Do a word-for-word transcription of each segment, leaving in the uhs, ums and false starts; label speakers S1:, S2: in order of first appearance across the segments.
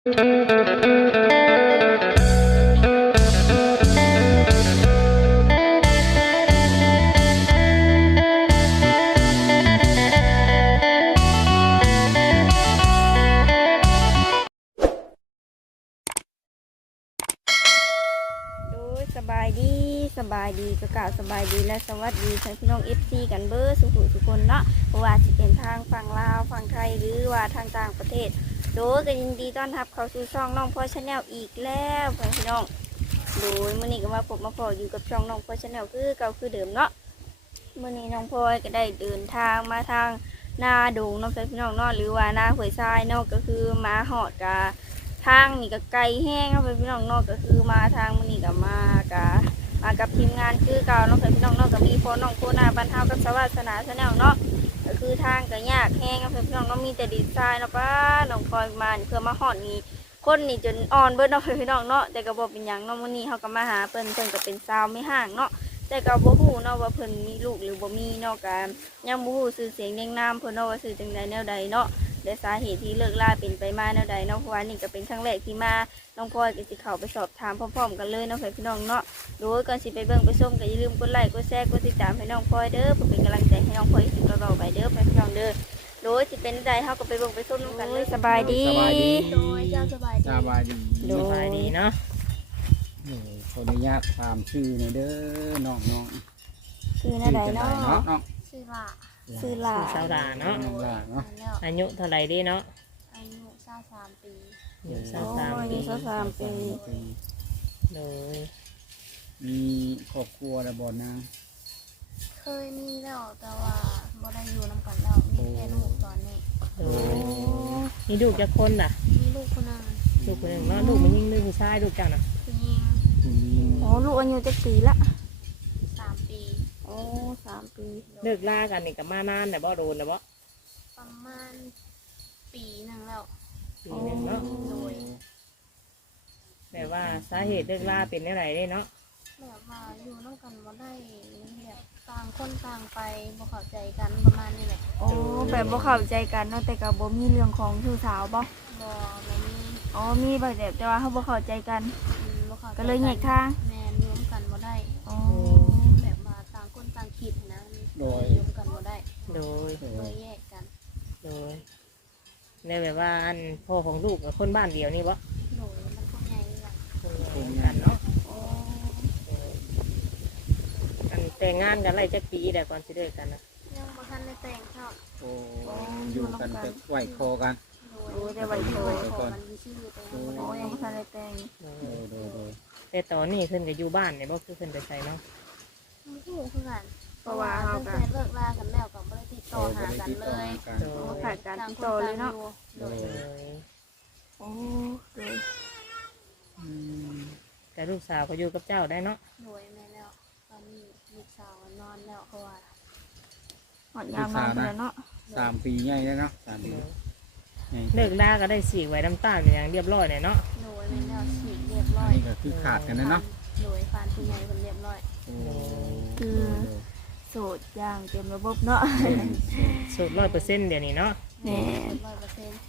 S1: สบายดีสบายดีก็กล่าวสบายดีและสวัสดีท่านพี่น้องเอฟซีกันเบอร์สุขุสุคนเนาะเพราะว่าจะเป็นทางฝั่งลาวฝั่งไทยหรือว่าทางต่างประเทศโดยก็ยินดีต้อนรับเข้าสู่ช่องน้องพ่อชาแนลอีกแล้วท่านพี่น้องโดยมื่อนี้ก็มาพบมาพออยู่กับช่องน้องพ่อชาแนลคือเก่าคือเดิมเนาะมื่อนี้น้องพ่อก็ได้เดินทางมาทางหน้าดงน้องพี่น้องเนาะหรือว่าหน้าหวยทรายเนาะก็คือมาหอดกาทางนี่ก็ไกลแห้งเนาะพี่น้องเนาะก็คือมาทางมื่อนี้ก็มากามากับทีมงานคือเก่าน้องพี่น้องเนาะก็มีพ่อน้องโคนาบรรเทากับสวัสดิ์ศาสนาชาแนลเนาะก็คือทางก็ยากแห้งน้องพี่น้องเนาะมีแต่ดินทรายเนาะป้าน้องพลอยมาเพื่อมาหอดนี่คนนี่จนอ่อนเบิดน้องพี่น้องเนาะแต่ก็บอกเป็นอย่างเนาะมื่อนี้เขาก็มาหาเพิ่นเพิ่นก็เป็นสาวไม่ห่างเนาะแต่ก็บ่ฮู้เนาะว่าเพิ่นมีลูกหรือบ่มีเนาะกันยังบ่ฮู้ชื่อเสียงเรียงนามเพิ่นเนาะว่าชื่อจังใดแนวใดเนาะและสาเหตุที่เลิกลาเป็นไปมาแนวใดเนาะเพราะว่านี่ก็เป็นครั้งแรกที่มาน้องพลอยก็สิเข้าไปสอบถามพร้อมๆกันเลยเนาะพี่น้องเนาะโดยก่อนสิไปเบิ่งไปชมก็อย่าลืมกดไลค์กดแชร์กดติดตามให้น้องพลอยเด้อเพื่อเป็นกำลังใจให้น้องพลอยสิต่อๆไปเด้อพี่น้องเด้อโดยสิเป็นใดเฮาก็ไปเบิ่งไปชมกันเลยสบายดี
S2: สบายดี
S3: โดยเจ้าสบายดี
S2: สบายดี
S1: โดย
S4: สบายดีเนาะ
S2: โอ้ยขออนุญาตตามชื่อหน่อยเด้อน้องน้อง
S1: คือหน้าใดเนาะ
S2: เนาะน้อง
S3: ชื่อละ
S1: ชื่อหลา
S4: สาวดาเนาะ
S2: น้องหลาเนาะ
S3: แล้ว
S4: อายุเท่าไหร่ดีเนาะ
S3: อายุสามสามปี
S4: อายุสา
S1: โอ้
S4: มสาม
S1: ย
S4: ปี
S1: สามปี
S4: โดย
S2: มีครอบครัวแล้วบ่นาง
S3: เคยมีแล้วแต่ว่าบ่ได้อยู่นำกันแล้วมีแค่ลูกตอนนี้
S4: โดยมีลูกจะคนล่ะ
S3: มีลูกคนนึง
S4: ลูกคนหนึ่งเนาะลูกมันยิ่งลูกผู้ชายลูกเจ้าน่ะ
S3: ผู้หญิง
S2: ผู้หญิง
S1: โอ้ลูกอายุจักปีละ
S3: สามปี
S1: โอ้สามปี
S4: เลิกลากันนี่กับมานานแต่บ่โดนแต่บ่
S3: ประมาณปีหนึ่งแล้ว
S4: ปีหนึ่งเนาะ
S3: โดย
S4: แต่ว่าสาเหตุเลิกลาเป็นอะไรได้เนาะ
S3: แบบว่าอยู่นำกันบ่ได้แบบต่างคนต่างไปบ่เข้าใจกันประมาณนี้แหละ
S1: โอ้แบบบ่เข้าใจกันเนาะแต่ก็บ่มีเรื่องของชู้สาวบ่
S3: บ่บ่มี
S1: อ๋อมีแบบแต่ว่าเขาบ่เข้าใจกัน
S3: อืมบ่เข้าใจ
S1: ก็เลยแยกทาง
S3: แม่นอยู่นำกันบ่ได้
S1: อ๋อ
S3: แบบว่าต่างคนต่างคิดนะอยู่นำกันบ่ได้
S4: โดย
S3: เลยแยกกัน
S4: โดยในแบบว่าอันพ่อของลูกกับคนบ้านเดียวนี่บ่
S3: โดยมันก็ใหญ่เลย
S4: คนกันเนาะ
S1: โอ้
S4: อันแต่งงานกันไรจักปีแต่ก่อนสิเลิกกันนะ
S3: ยังบ่ทันได้แต่งเท่า
S2: โอ้อยู่กันแต่ไหวคอกัน
S3: โดย
S1: โอ้แต่ไว้โท
S3: โด
S1: ย
S3: ยขอมันมีชื่อแต่ยังบ่
S1: โอ้
S3: ได้
S1: ยังบ่ทันได้แต่ง
S2: โดยโดยโดย
S4: แต่ตอนนี้เพิ่นก็อยู่บ้านเนี่ยบ่คือเพิ่นไปใช้เนาะ
S3: มันก็คือกัน
S1: เพราะว่าเฮา
S3: ตั้ง
S1: ก็
S3: แต่เลิกลากันแล้วก็บ่ได้ติดต่อหากันเลย
S2: กัน
S4: โดย
S1: ขาดการติดต่อเลยเนาะ
S3: โดย
S4: โดย
S1: โอ้เลย
S2: อืม
S4: แต่ลูกสาวก็อยู่กับเจ้าได้เนาะ
S3: โดยแม่แล้วตอนนี้ลูกสาวนอนแล้วเพราะว่า
S1: หอดยามนอนไปแล้วเนาะ
S2: สามปีใหญ่แล้วเนาะสามปีใหญ่
S4: เลิกลาก็ได้สีไว้น้ำตาลอย่างเรียบร้อยเลยเนาะ
S3: โดยแม่แล้วฉีกเรียบร้
S2: อั
S3: อน ย
S2: นี้ก็คือขาดกันนะเนาะ
S3: โดยฟานผู้ใหญ่คนเรียบร้อย
S2: โอ้
S1: โสดอย่างเต็มระบบเนาะ
S4: สูตรร้อยเปอร์เซ็นต์เดี๋ยวนี้เนาะ
S1: แหน่
S3: ร้อยเปอร์เซ็นต์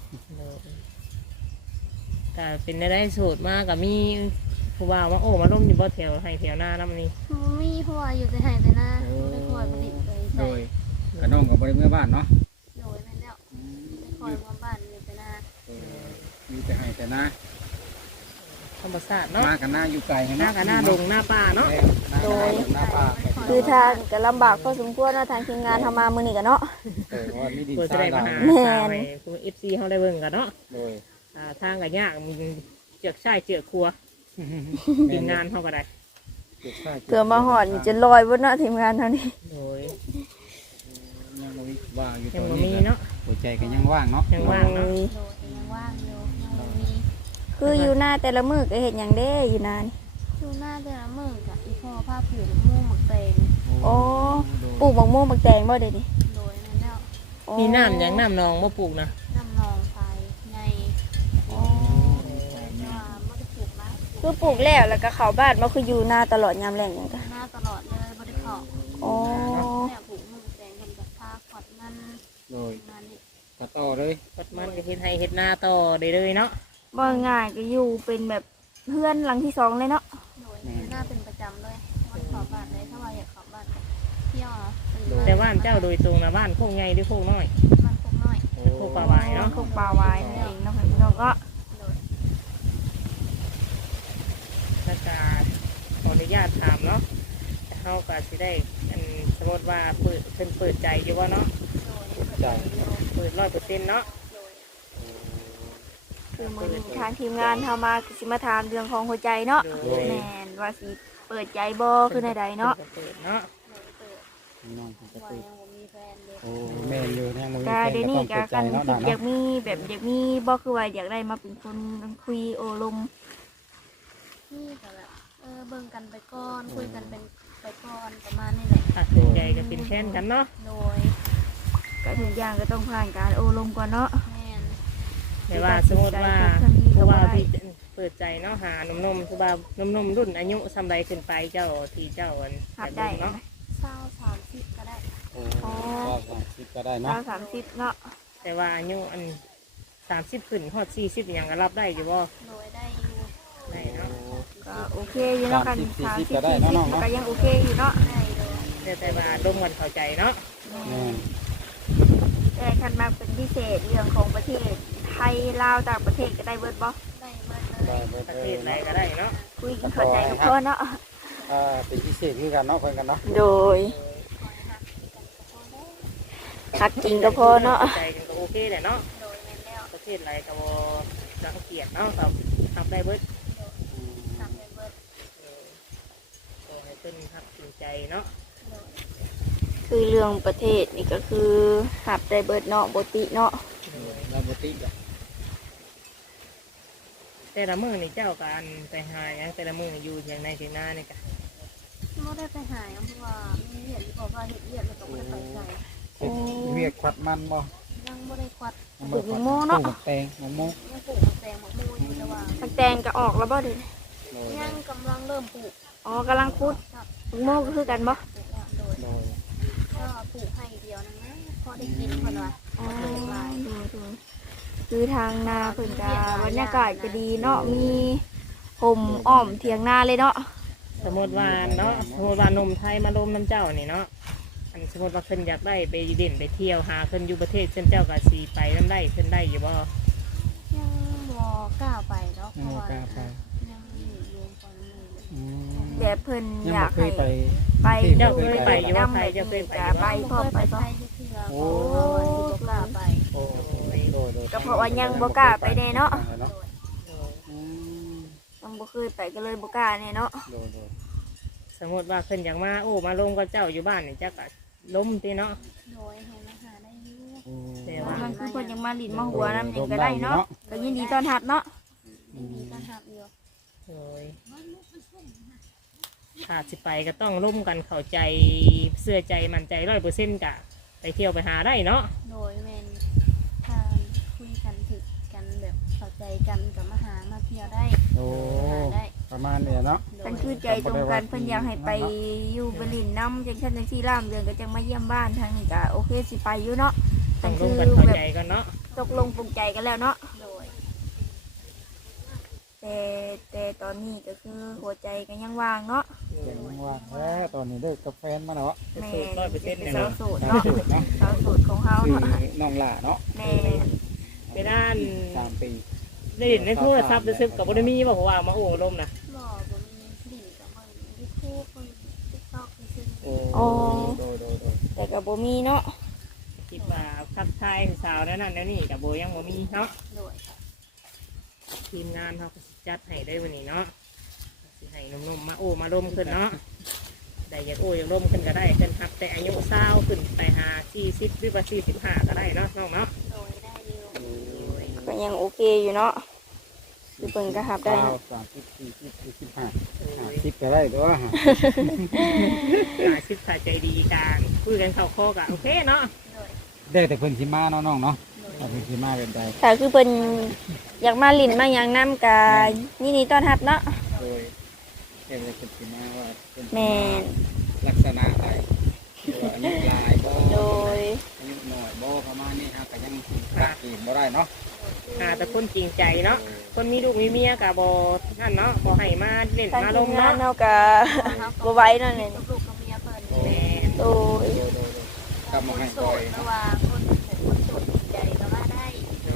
S4: แต่เป็นได้สูตรมากกับมีผู้บ่าวว่าโอ้มาล่มอยู่บ่แถวให้แถวหน้าน้ำนี่
S3: มีเพราะว่าอยู่แต่ไหนแต่หน้าไม่คอยผลิตเลย
S2: โด
S3: ใช่
S2: ยกระน้องกับบริเมื่อบ้านเนาะ
S3: โดยแม่แล้วไม่คอยมาบ้านอยู่แต่หน้า
S2: อยู่แต่ให้แต่นะ
S4: ธรรมศาสตร์เนาะ
S2: มากันหน้าอยู่ไกล
S4: หน้ากับหน้าดงหน้าป่าเนาะ
S2: โดยหน้าป่า
S1: คือทางก็ลำบากพอสมควรเนาะทางทีมงานทำมามื้อนี้กันเนาะ
S2: เออว่ามีดิน
S4: เพื่อจะ
S2: ทรา
S4: ได้
S2: ย
S4: มา
S2: เรา
S4: หา
S1: แม่น
S4: สาวให้คุณเอฟซีเขาได้เบิ่งกันเนาะ
S2: โดย
S4: อ่าทางกับยากมีเจือกชายเจือกครัวทีมงานเขาก็ได้
S1: เกือมาหอดนี่จะลอยบนเนาะทีมงานเท่านี้
S4: โดย
S2: ยังบ่มีว่างอยู่
S4: ยั
S2: ต
S4: ง
S2: อน
S4: บ่
S2: นี้
S4: มีเนาะ
S2: หัวใจก็ยังว่างเนาะ
S4: ยังว่างเนาะ
S1: โอ้ย
S3: โดยยังว่างอยู่ยังมี
S1: คืออยู่หน้าแต่ละมื้อก็เฮ็ดหยังเด้อยู่นาน
S3: ดูหน้าแต่ละมือกับอีพ่อผ้าผิวมู่หมักเตง
S1: โอ้ปลูกบักม่วงบักแตงบ่เด้นี่
S3: โดยแม่แล้ว
S1: โอ้
S4: มีน้ำยังน้ำนองมาปลูกนะ
S3: น้ำนองไฟไง
S1: โอ้
S3: แต่ว่าไม่ได้ปลูกนะ
S1: คือปลูกแล้วแล้วก็เข้าบ้านมาคืออยู่หน้าตลอดยามแล้งหยังกะ
S3: หน้าตลอดเลยไม่ได้ขอ
S1: โอ้
S3: แม่ปลูกหมักเตงคนกับผ้าขอดนั่น
S2: โดย
S3: งานนี้
S2: ตัดต่อเลย
S4: ปัดมันก็เฮ็ดให้เฮ็ดหน้าต่อได้เลยเนาะ
S1: แบ่ง่ายก็อยู่เป็นแบบเพื่อนหลังที่สองเลยเนาะ
S3: โดยหน้าเป็นประจำเลยวันขอบ้านเลยถ้าว่าอยากขอบ้านเที่ยวเนาะ
S4: แต่บ้านเจ้าโดยตรงนะบ้านโคกใหญ่หรือโคกน้อย
S3: บ้านพวกน้อย
S4: โคกป่าวายเนาะ
S1: คงปลาวายนั่นเองเนาะพี่น้องก็
S3: โดย
S4: แล้วก็ขออนุญาตถามเนาะแต่เขาก็สิได้อันสมมติว่าเปิดเพิ่นเปิดใจอยู่ว่าเนาะ
S3: โดยโดย
S4: เปิดร้อยเปอร์เซ็นต์เนาะ
S1: คือมื้อนี้ทางทีมงานเฮามาก็สิมาถามเรื่องของหัวใจเนาะ
S4: โดย
S1: แม่นว่าสิเปิดใจบ่คือใดๆเนาะ
S4: เปิดเนาะ
S3: เปิด
S2: น้องเพิ่นก็
S3: ว่า
S2: เปิด
S3: ยังบ่มีแฟนเลย
S2: โอ้แม่นอยู่ยังบ่มี
S1: ก็
S2: แฟน
S1: เดี๋ยว
S2: ก็
S1: นี้
S2: ต้อง
S1: ก็
S2: เปิดใจ
S1: กัน
S2: เนาะ
S1: คิ
S2: ด่า
S1: ดอยาก
S2: เนาะ
S1: มีแบบอยากมีบ่คือว่าอยากได้มาเป็นคนคุยโอลม
S3: นี่ก็แบบเออเบิ่งกันไปก่อนคุยกันเป็นไปก่อนประมาณนี้แหละ
S4: ถ้าเปิดใจก็เป็นแค่นกันเนาะ
S3: โดย
S1: ก็ทุกอย่างก็ต้องผ่านการโอลมก่อนเนาะ
S3: แม่น
S4: แต่ว่าสมมติว่าเพราะว่าที่เปิดใจเนาะหาหนุ่มๆคือว่านมๆรุ่นอายุสำไรขึ้นไปเจ้าที่เจ้าอัน
S1: หับได้
S4: เนาะ
S1: เนาะ
S3: เศร้าสามสิบก็ได้
S2: โอ้ก็สามสิบก็ได้เนาะ
S1: เก้าสามสิบเนาะ
S4: แต่ว่าอายุอันสามสิบขึ้นฮอดสี่สิบอย่างก็รับได้อยู่บ่
S3: โดยได้อยู่
S4: ได้เนาะ
S1: ก็โอเคอยู่เนาะกัน
S2: สา
S1: สาม ม
S2: สิ
S1: สิ
S2: บบ สี่สิบก็ได้
S1: สี่
S2: เนาะ
S1: สิ
S2: น้อง
S1: บ
S2: เนาะ
S1: ก็ยังโอเคอยู่เนาะ
S3: ได้เลย
S4: แต่แต่ว่าร่วมกันเข้าใจเนาะ
S2: แม่น
S1: แต่คันมาเป็นพิเศษเรื่องของประเทศไทยลาวต่างประเทศก็ได้เบิดบ่
S3: ได้เบิดเล
S2: ได้
S3: ย
S2: เบิด
S4: ประ
S2: เล
S4: เท
S2: ย
S4: ศไหน
S2: เนาะ
S4: ก็ได้เนาะ
S1: คุยกันเข้าใจทุกคนเนาะ
S2: อ่าเป็นพิเศษคือกันเนาะเพิ่นกันเนาะ
S1: โดยหักจริงก็พอเนาะ
S4: เข้าใจกันก็โอเคแหละเนาะ
S3: โดยแม่นแล้ว
S4: ประเทศไหนก็บ่รังเกียจเนาะครับทำได้เบิด
S2: อืม
S3: ทำได้เบิด
S4: เออขอให้เพิ่นครับจริงใจเนาะ
S3: โดย
S1: คือเรื่องประเทศนี่ก็คือหับได้เบิดเนาะบ่ติเนาะ
S2: แล้วบ่ติดอ่ะ
S4: แต่ละมื้อนี่เจ้าการไปหาหยังแต่ละมื้ออยู่อย่างในที่นานี่ก็
S3: ไม่ได้ไปหาเพราะว่ามีเหตุที่บอกว่าเหตุเรียดแล้วก็ไม่ได้ไปใจ
S2: เฮ็ดเวียกควัดมันบ่
S3: ยังไม่ได้ควัด
S2: ปลูกโมเนาะปลูกแตงมะม่วง
S3: ยังปลูกมะแตงมะม่วงอยู่แต่ว่า
S1: มันแตงก็ออกแล้วบ่เดิ
S2: โดย
S3: ยังกำลังเริ่มปลูก
S1: อ๋อกำลังพูด
S3: ครับ
S1: ถึงโมก็คือกันบ่
S3: ปลูกแล้วโดย
S2: โดย
S3: ก็ปลูกให้เดียวนะนะพอได้กินคนว่า
S1: อ๋อดูดูคือทางนาเพิ่นก็บรรยากาศก็ดีเนาะมีห่มอ้อมเถียงนาเลยเนาะ
S4: สมมติว่าเนาะสมมติว่านมไทยมาลมน้ำเจ้านี่เนาะอันสมมติว่าเพิ่นอยากได้ไปเด่นไปเที่ยวหาเพิ่นอยู่ประเทศเพิ่นเจ้าก็สิไปนำได้เพิ่นได้อยู่บ่
S3: ยังบอกล้าไปเนาะเพ
S2: ยัง
S3: ราะ
S2: บ่
S3: ว่าก
S2: ล้าไป
S3: ยังอยู่รวมกันอยู่
S2: อืม
S1: แบบเพิ่น
S2: ยัง
S1: อยา
S2: บ่
S1: ก
S2: เค
S1: ให้
S2: ยไป
S1: ไป
S4: เจ้าเคยไปอยู่ว่า
S1: น้ำ
S4: ไท
S1: แบ
S4: ย
S1: บ
S4: เจ้าเค
S1: นี้
S4: ยไป
S1: จะ
S4: อยู่
S1: ไป
S4: บ่
S1: พร้อมไป
S3: ไป
S1: บ่
S3: ไทยที่เถื่อเพราะว่าสิบอกล้าไป
S2: โอ้โหโดยโดย
S1: ก็เพราะว่ายังบ่กล้าไปแน่เนาะ
S3: โดย
S2: อืม
S1: ยังบ่เคยไปก็เลยบ่กล้าแน่เนาะ
S2: โดยโดย
S4: สมมติว่าเพิ่นอยากมาโอ้มาลงกับเจ้าอยู่บ้านนี่เจ้าก็ล้มติเนาะ
S3: โดยให้มาหาได้อยู่
S2: โอ้
S4: แต่ว่า
S1: มันคือเพิ่นยังมาลิ้นมาหัวนำหยังก็ได้เนาะก็ยินดีต้อนรับเนาะ
S3: ยินดีต้อนรับอยู่
S4: โอ้ยถ้าสิไปก็ต้องร่วมกันเข้าใจเสื้อใจมั่นใจร้อยเปอร์เซ็นต์กะไปเที่ยวไปหาได้เนาะ
S3: โดยแมนถ้าคุยกันถึกกันแบบเข้าใจกันกับมาหามาเที่ยวได้
S2: โอ้
S3: มาหาได้
S2: ประมาณนี้เนาะ
S3: โด
S1: คั
S3: ย
S1: นคือใจตรงกันเพิ่นอยากให้ไปอยู่บรินน้ำจังซั่นจังซี่ล่ามเดือนก็จังมาเยี่ยมบ้านทางนี้ก็โอเคสิไปอยู่เนาะ
S4: ต้
S1: แต่
S4: องร่
S1: คื
S4: ว
S1: อ
S4: มกันเข้า
S1: แบบ
S4: ใจกันเนาะ
S1: ตกลงปรงใจกันแล้วเนาะ
S3: โดย
S1: แต่แต่ตอนนี้ก็คือหัวใจก็ยังว่างเนาะ
S2: เจ๋งว่าแล้วตอนนี้เลิกกับแฟนมาแล้ว
S1: แม่
S4: ร้อยเปอร์เซ็นต์
S1: เป็น
S4: เนี่ย
S1: สาว
S4: เนาะ
S1: โสด
S2: สาว
S1: เนาะ
S2: โสดเนาะ
S1: สาวโสดของเฮา
S2: คือ
S1: เนาะ
S2: น้องหล่าเนาะ
S1: แม่
S4: ไปด้าน
S2: สามปี
S4: ได้เห็นในโทรศัพท์รู้สึกกับบริมีบอกว่ามาโอ้ลมนะ
S3: หล่อบ่มีดิ่งกับมันยูทูบมันติ๊กต็อกมันซึ่ง
S2: โอ้โดยโดยโดย
S1: แต่ก็บ่มีเนาะ
S4: คิดว่าทักทายสาวนั่นนั่นแล้วนี่กับโบยังบ่มีเนาะ
S3: โดย
S4: ทีมงานเขาก็สิจัดให้ได้วันนี้เนาะสิให้หนุ่มๆมาโอ้มาลมขึ้นเนาะได้อยากโอ้อยากลมขึ้นก็ได้ขึ้นทักแต่อายุเศร้าขึ้นไปหาสี่สิบหรือว่าสี่สิบห้าก็ได้เนาะน้องเนาะ
S3: โดยได้อยู่
S1: ก็ยังโอเคอยู่เนาะคือเพิ่นก็รับได้
S2: เก้า
S1: เนาะ
S2: สามสิบสี่สิบสี่สิบห้า
S4: โอ้
S2: ห้าย สิบก็ได้ตัวฮะ
S4: หาชิดขาใจดีกันคุยกันเข้าคอกะโอเคเนาะ
S3: โดย
S2: ได้แต่เพิ่นสิมาเนาะน้องเนาะ
S3: โดย
S2: ถ้าเพิ่นสิมาเป็นใด
S1: ถ้าคือเพิ่นอยากมาลิ้นมาหยังนำก็ยินดีต้อนรับเนาะ
S2: โดยเห็นว่าเพิ่นสิมาว่าเพิ่นสิ
S1: แม่
S2: มาน ลักษณะใดหรือว่าอายุหลายบ่
S1: โดย
S2: อายุน้อยบ่ประมาณนี้ฮะก็ยังตัดเองบ่ได้เนาะ
S4: โอ้หาแต่คนจริงใจเนาะคนมีลูกมีเมียก็บ่นั่นเนาะบ่ให้มาเล่น
S1: ทาง
S4: มาล
S1: ที
S4: ง
S1: มงาน
S4: เนาะ
S1: เฮาก็บ่ไหว้นั่นแหละ
S3: กับลูกกับเมียเพิ่น
S4: แม่
S1: โดย
S2: โดยโดยโดยกลับมาให้
S3: โส
S2: ปล่อย
S3: ดระ
S2: เนาะ
S3: หว่างคนเป็นคนโสดจริงใจก็ว่าได้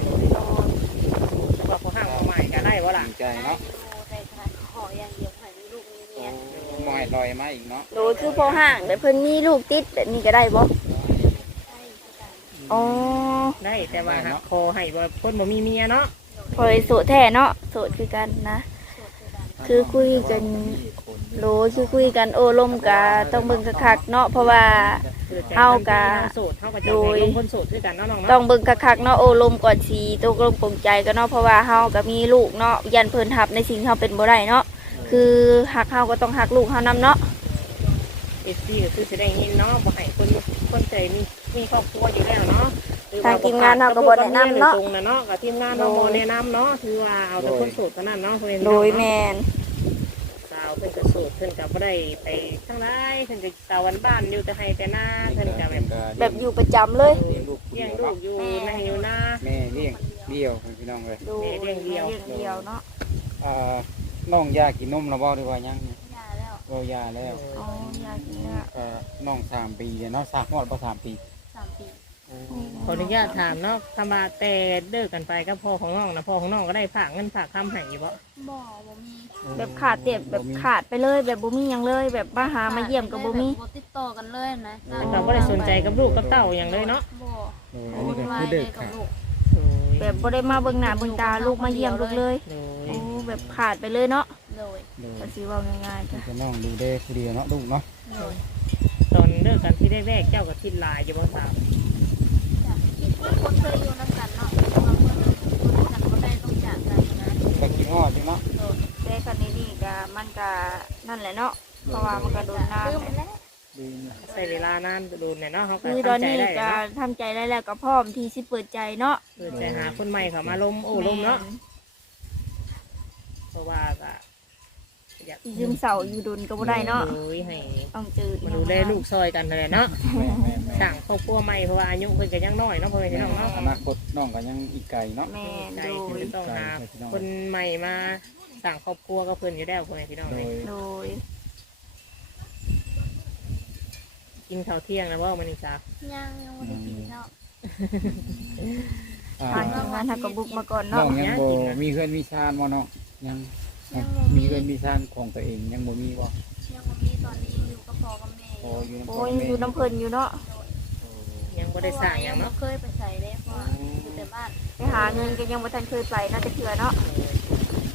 S4: ว่าผู้ห้างผู้ใหม่ก็ได้บ่ล่ะ
S2: ดีใจ
S3: ได้
S2: เนาะ
S3: อยู่แต่ขออย่างเดียวให้มีลูกมีเมีย
S2: มอยลอยมาอีกเนาะ
S1: โดยคือพอห่างแต่เพิ่นมีลูกติดแบบนี้ก็ได้บ่
S3: ได้คือกัน
S1: อ๋อ
S4: ได้แต่ว่าหักคอให้บ่คนบ่มีเมียเนาะ
S1: พอยโสดแท้เนาะโสดคือกันนะ
S3: โสดคือกัน
S1: คือคุยกันโหลคือคุยกันโอ้ลมกะต้องเบิ่งคักๆเนาะเพราะว่า เฮากะ
S4: โสดเฮาก็จะเป็นคนโสดคือกันเนาะน้อง
S1: ต้อ
S4: เนาะ
S1: งเบิ่งคักๆเนาะโอ้ลมก่อนสิตกลงปลงใจกันเนาะเพราะว่าเฮาก็มีลูกเนาะยันเพิ่นทับในสิ่งที่เฮาเป็นบ่ได้เนาะคือฮักเฮาก็ต้องฮักลูกเฮานํเนาะ
S4: เอสซีก็คือสิได้ยินเนาะบ่ให้คนคนใจมีมีครอบครัวอยู่แล้วเนาะ
S1: ทางทีมงานเฮาก็บ่แนะนำเนาะ
S4: ตรงเนาะกับทีมงานเราบ่แนะนำเนาะถือว่าเอาแต่คนโสดเท่านั้นเนาะเพิ่น
S1: โดยแม่น
S4: สาวเพิ่นก็โสดเพิ่นก็บ่ได้ไปทางใดเพิ่นก็สาววันบ้านอยู่แต่ให้แต่หน้าเพิ่นก็แบบ
S1: แบบอยู่ประจำเลย
S2: เลี้ยงลูก
S4: เลี้ยงลูกอยู่ในอยู่หน้า
S2: แม่เลี้ยงเดี่ยวพี่น้องเลย
S1: ดูเลี้ยงเดียวเดียวเนาะ
S2: อ่าน้องยากินนมแล้วบ่หรือว่ายัง
S3: ยาแล้ว
S2: บ่ยาแล้ว
S1: อ๋อยากินเนื้อ
S2: ก็น้องสามปีเนาะสามฮอดบ่สามปี
S3: สามปี
S4: ขออนุญาตถามเนาะคำว่าแต่เลิกกันไปกับพ่อของน้องนะพ่อของน้องก็ได้ฝากเงินฝากคำให้อยู่บ่
S3: บ่บ่มี
S1: แบบขาดเตียบแบบขาดไปเลยแบบบ่มีหยังเลยแบบมาหามาเยี่ยมก็บ่มี
S3: บ่ติดต่อกันเลยนะ
S4: แต่ก็บ่ได้สนใจกับลูกกับเต้าอย่างเลยเนาะ
S3: บ่
S2: เอออันนี้ก็คือเด็ก
S3: กับ
S2: ค่ะ
S3: ลูก
S4: โอ้ย
S1: แบบบ่ได้มาเบิ่งหน้าเบิ่งตาลูกมาเยี่ยมลูกเลย
S4: โดย
S1: โอ้แบบขาดไปเลยเนาะ
S3: โดย
S2: โดย
S1: ก็สิเว่าง่ายๆจ้ะ
S2: จะน้องดูได้ผู้เดียวเนาะลูกเนาะ
S3: โดย
S4: ตอนเลิกกันที่แรกๆเจ้าก็คิดหลายอยู่บ่สาว
S3: จ้ะคิดว่าคนเคยอยู่นำกันเนาะเพราะว่าเพิ่นอยู่นำกันบ่ได้ต้องจากกันนะ
S2: ก็คิดฮอดอยู่เนาะ
S3: โดย
S1: แต่คันนี้นี่ก็มันก็นั่นแหละเนาะเพราะว่ามันก็โดนน้ำ
S3: ลืมไปแล้ว
S2: ดีนะ
S4: ใช้เวลานานโดนเนี่ยเนาะเขาก็
S1: คือตอน
S4: ทำใจ
S1: นี้
S4: ได้
S1: ก็
S4: เนาะ
S1: ทำใจได้แล้วก็พร้อมที่สิเปิดใจเนาะ
S4: เปิดใจหาคนใหม่เขามาลมโอ้ลมเนาะเพราะว่าก็อยาก
S1: สิยืมเสาอยู่ดุนก็บ่ได้เนาะ
S4: โอ้ยให้
S1: ต้องจืด
S4: มาดูแลลูกซอยกันเลยเนาะ
S2: แม่แม่แม่
S4: สั่งครอบครัวใหม่เพราะว่าอายุเพิ่นก็ยังน้อยเนาะเพิ่นก็ยังเนาะ
S2: อนาคตน้องก็ยังอีกไกลเนาะ
S1: แม่
S4: ใจ
S1: โด
S4: คื
S1: ย
S4: อต้องหาคนใหม่มาสั่งครอบครัวก็เพิ่นอยู่แล้วเพิ่นพี่น้อง
S2: โด
S4: เลย
S2: ย
S1: โดย
S4: กินข้าวเที่ยงแล้วว่ามันนี่จ้า
S3: ยังยังบ่ได้กินเนาะ
S2: อ่า
S1: ทางทีมงานทักกบุกมาก่อน
S2: น้อ
S1: เนาะ
S2: งยังบ่มีเพื่อนมีชาติบ่เนาะยังมีเพื่อนมีชาติของตัวเองยังบ่มีบ่
S3: ยังบ่มีตอนนี้อยู่กับพ่อกับแม่
S2: โอ้อยู่
S1: โอ้ยอยู่น้ำเพิ่นอยู่เนาะ
S4: ยังบ่ได้สั่งหยัง
S3: บ่
S4: เนาะ
S3: เคยไปใส่ได้เพราะว่าอยู่แต่บ้าน
S1: ไปหาเงินก็ยังบ่ทันเคยไปเนาะแต่เถื่อเนาะ
S3: ใส่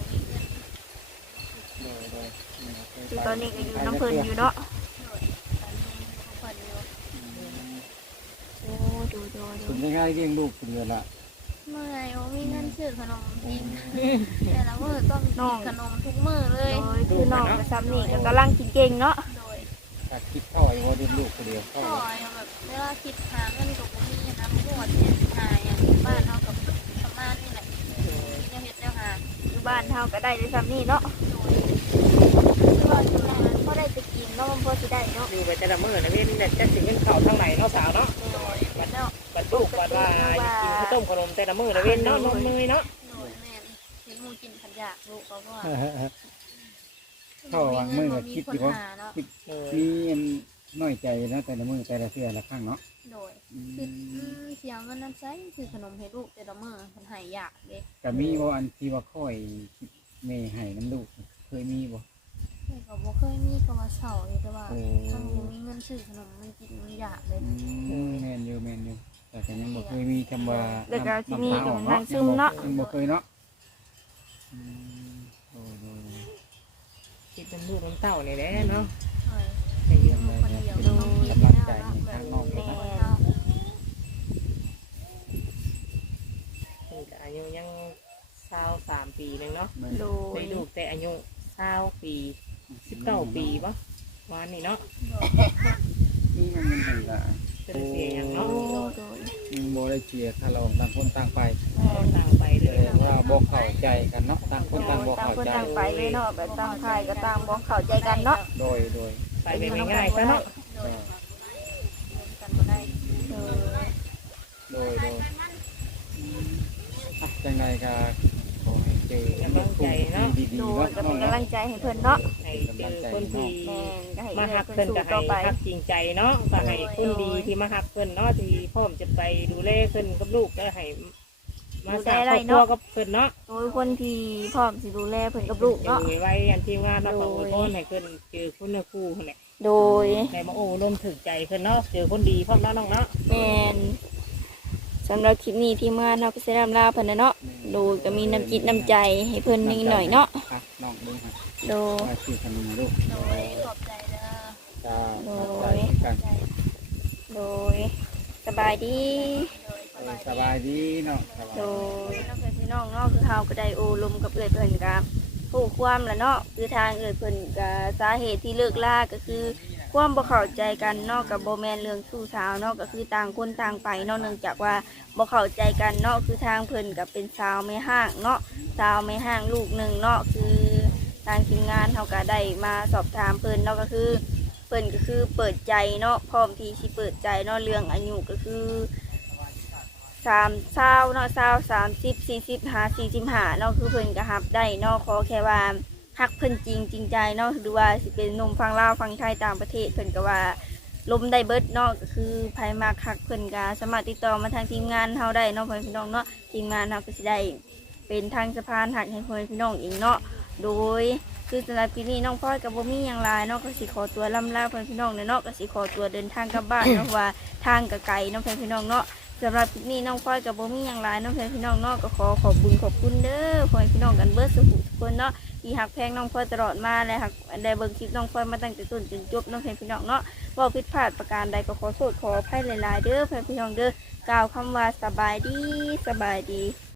S2: โดยโดย
S1: คือตอนนี้ก็อยู่น้ำเพิ่นอยู่เนาะ
S3: ตอนนี้อยู่กับเพิ่นอยู่
S1: โอ้ดูดูดู
S2: คุณง่ายๆเลี้ยงลูกคนเดียวละ
S3: เมื่อยบ่มีเงินซื้อขนมกินแต่ละมื้อต้องกินขนมทุกมื้อเลย
S1: โอ้ยคือน้องก็ซ้ำนี่ก็กำลังกินเก่งเนาะ
S3: โดย
S2: ตัดคิดพ่ออยู่ว่าเลี้ยงลูกคนเดียวพ่อ
S3: พ่อแบบเวลาคิดหาเงินก็บ่มีนะหมวดเนี่ยหาอย่างบ้านเฮากับประมาณนี้แหละแนวเฮ็ดแนวหา
S1: อยู่บ้านเฮาก็ได้ได้ซ้ำนี่เนาะ
S3: โดยคือว่าอยู่ร้าน
S1: พอได้ไปกินเนาะมันพอสิได้เนาะ
S4: อยู่ไปแต่ละมื้อนะเว้นแต่จะสิเงินเข้าทางไหนเนาะสาวเนาะ
S3: โดยเนาะ
S4: บัดลูกบัดว่ากินข้าวต้มขนมแต่ละมื้อนะเว้นเนาะนมมือเนาะ
S3: โดยแม่นเห็นหมูกินขันยากลูกเขาก็ว่า
S2: พ่อวางมือก็คิดอยู่ว่า
S3: หาเนาะ
S4: เออ
S2: มีอันน้อยใจนะแต่ละมือแต่ละเทื่อละครั้งเนาะ
S3: โดยคืออืมเสียเงินน้ำใช้คือขนมให้ลูกแต่ละมื้อมันใหายยากเด้
S2: ก็มีว่าอันที่ว่าค่อยคิดแม่ให้น้ำลูกเคยมีบ่
S3: แม่ก็บ่เคยมีก็ว่าเศร้าเลยแต่ว่า
S2: โอ้
S3: ถ้าบ่มีเงินซื้อขนมมันกินมันยากเลย
S2: อืมแม่นอยู่แม่นอยู่แต่ก็ยังบ่เคยมีคำว่า
S1: แล้วก็ที่นี่ก็
S2: ำตาออ
S1: นั่งซึมเนาะ
S2: ยังบ่เคยเนาะอืมโอ้โดย
S4: คิดเป็นลูกน้ำเต้านี่แหละเนาะ
S3: เฮ้ย
S4: ให้อยู่
S3: ลูกคนเดียวต้องคิด
S2: กำลัง
S3: แล้ว
S2: ใจ
S3: เนาะ
S2: ใน
S3: แบ
S2: ทา
S3: บ
S2: งน้อง
S3: แม่
S2: เนาะ
S3: เนาะ
S4: เพิ่นก็อายุยังสาวสามปีหนึงเนาะ
S1: โด
S4: ได้
S1: ย
S4: ลูกแต่อายุสาวปีสิบเก้าปีบ่วันนี้เนาะ
S2: นี่มันมันให้ละ
S4: เป็นเสียอย่าง
S1: โอ้
S4: เนาะ
S1: โดย
S2: มันบ่ได้เชียร์ถ้าเราต่างคนต่างไป
S4: ต่างไปเล
S2: แส
S4: ย
S2: ดงว่าบ่เข้าใจกันเนาะต่างคนต่างบ่
S1: ต่าง
S2: เข้า
S1: คน
S2: ใจ
S1: ต่างไปเลยเนาะแบบต่างค่ายก็ต่างบ่เข้าใจกันเนาะ
S2: โดยโดย
S4: ไปเป็นง่ายๆซะเนาะ
S3: โดยกันบ่ได้
S1: เออ
S2: โดยโดยอ่ะจังไดก็ขอให้เจอลูกคู่ที่ดี
S1: โด
S2: ๆ
S1: ย
S2: เนาะ
S1: ก็
S2: น้
S1: เป็
S2: อน ง
S1: กำลั
S2: เนาะ
S1: งใจให้เพิ่นเนาะ
S4: ให้เจอคนที่
S1: แม่นก็ให้
S4: มา
S1: เอื้อ
S4: หัก
S1: เพิ่
S4: เพิ่
S1: น
S4: น
S1: สู้
S4: ก็
S1: ต่อไป
S4: ให้หักจริงใจเนาะก็ให้คนดีที่มาหักเพิ่นเนาะที่พร้อมจะไปดูแลเพิ่นกับลูกก็ให้มาสร้างครอบครัวกับเพิ่นเนาะ
S1: โดยคนที่พร้อมสิดูแลเพิ่นกับลูกเนาะ
S4: อยู่ไว้อันทีมงานเราขออวยพรให้เพิ่นเจอคุณครูนั่นแหละ
S1: โดย
S4: ในมาโอ้ลมถึงใจเพิ่นเนาะเจอคนดีพร้อมเนาะน้องเนาะ
S1: แม่นสำหรับคลิปนี้ทีมงานเราก็สิได้ลำลาเพิ่นนะเนาะโดยก็มีน้ำจิตน้ำใจให้เพิ่นนิดหน่อยเนาะ
S2: อ่ะน้องเบิ่งครับ
S1: โดย
S2: ว่าชื่อขนมลูก
S3: โดยขอบใจเด้อ
S2: จ้า
S1: โด
S2: ใจ
S1: ย
S2: กัน
S1: โดยสบายดี
S3: โดยส
S2: เออบ
S3: าย
S2: สบายดีเนาะสบาย
S1: โดยน้องเพื่อนพี่น้องเนาะคือเฮาก็ได้โอลมกับเอื้อยเพิ่นกับผู้ความละเนาะคือทางเอื้อยเพิ่นกับสาเหตุที่เลิกลาก็คือความบ่เข้าใจกันเนาะกับบ่แม่นเรื่องชู้สาวเนาะก็คือต่างคนต่างไปเนาะเนื่องจากว่าบ่เข้าใจกันเนาะคือทางเพิ่นก็เป็นสาวไม่ห้างเนาะสาวไม่ห้างลูกหนึ่งเนาะคือทางทีมงานเฮาก็ได้มาสอบถามเพิ่นเนาะก็คือเพิ่นก็คือเปิดใจเนาะพร้อมที่สิเปิดใจเนาะเรื่องอายุก็คือ สามเศร้าเนาะเศร้าสามสิบสี่สิบหาสี่สิบหาเนาะคือเพิ่นก็ฮับได้เนาะขอแค่ว่าฮักเพิ่นจริงจริงใจเนาะหรือว่าสิเป็นหนุ่มฟังลาวฟังไทยต่างประเทศเพิ่นก็ว่าลมได้เบิดเนาะก็คือไผมากฮักเพิ่นก็สามารถติดต่อมาทางทีมงานเฮาได้เนาะพ่อแม่พี่น้องเนาะทีมงานเฮาก็สิได้เป็นทางสะพานหักให้พ่อแม่พี่น้องเองเนาะโดยคือสำหรับปีนี้น้องพลอยกับบ่มีหยังหลายเนาะก็สิขอตัวล่ำลาพ่อแม่พี่น้องเนาะก็สิขอตัวเดินทางกลับบ้านเนาะเพราะว่าทางก็ไกลเนาะพ่อแม่พี่น้องเนาะ สำหรับคลิปนี้น้องพลอยกับโบมี่อย่างไรน้องแพรพี่น้องเนาะก็ขอขอบคุญขอบคุณเด้อขอให้พี่น้องกันเบิร์ดสุขทุกคนเนาะที่หักแพงน้องพลอยตลอดมาและหักได้เบิ่งคลิปน้องพลอยมาตั้งแต่ต้นจนจบน้องแพรพี่น้องเนาะว่าผิดพลาดประการใดก็ขอโทษขออภัยหลายๆเด้อแพรพี่น้องเด้อกล่าวคำว่าสบายดีสบายดี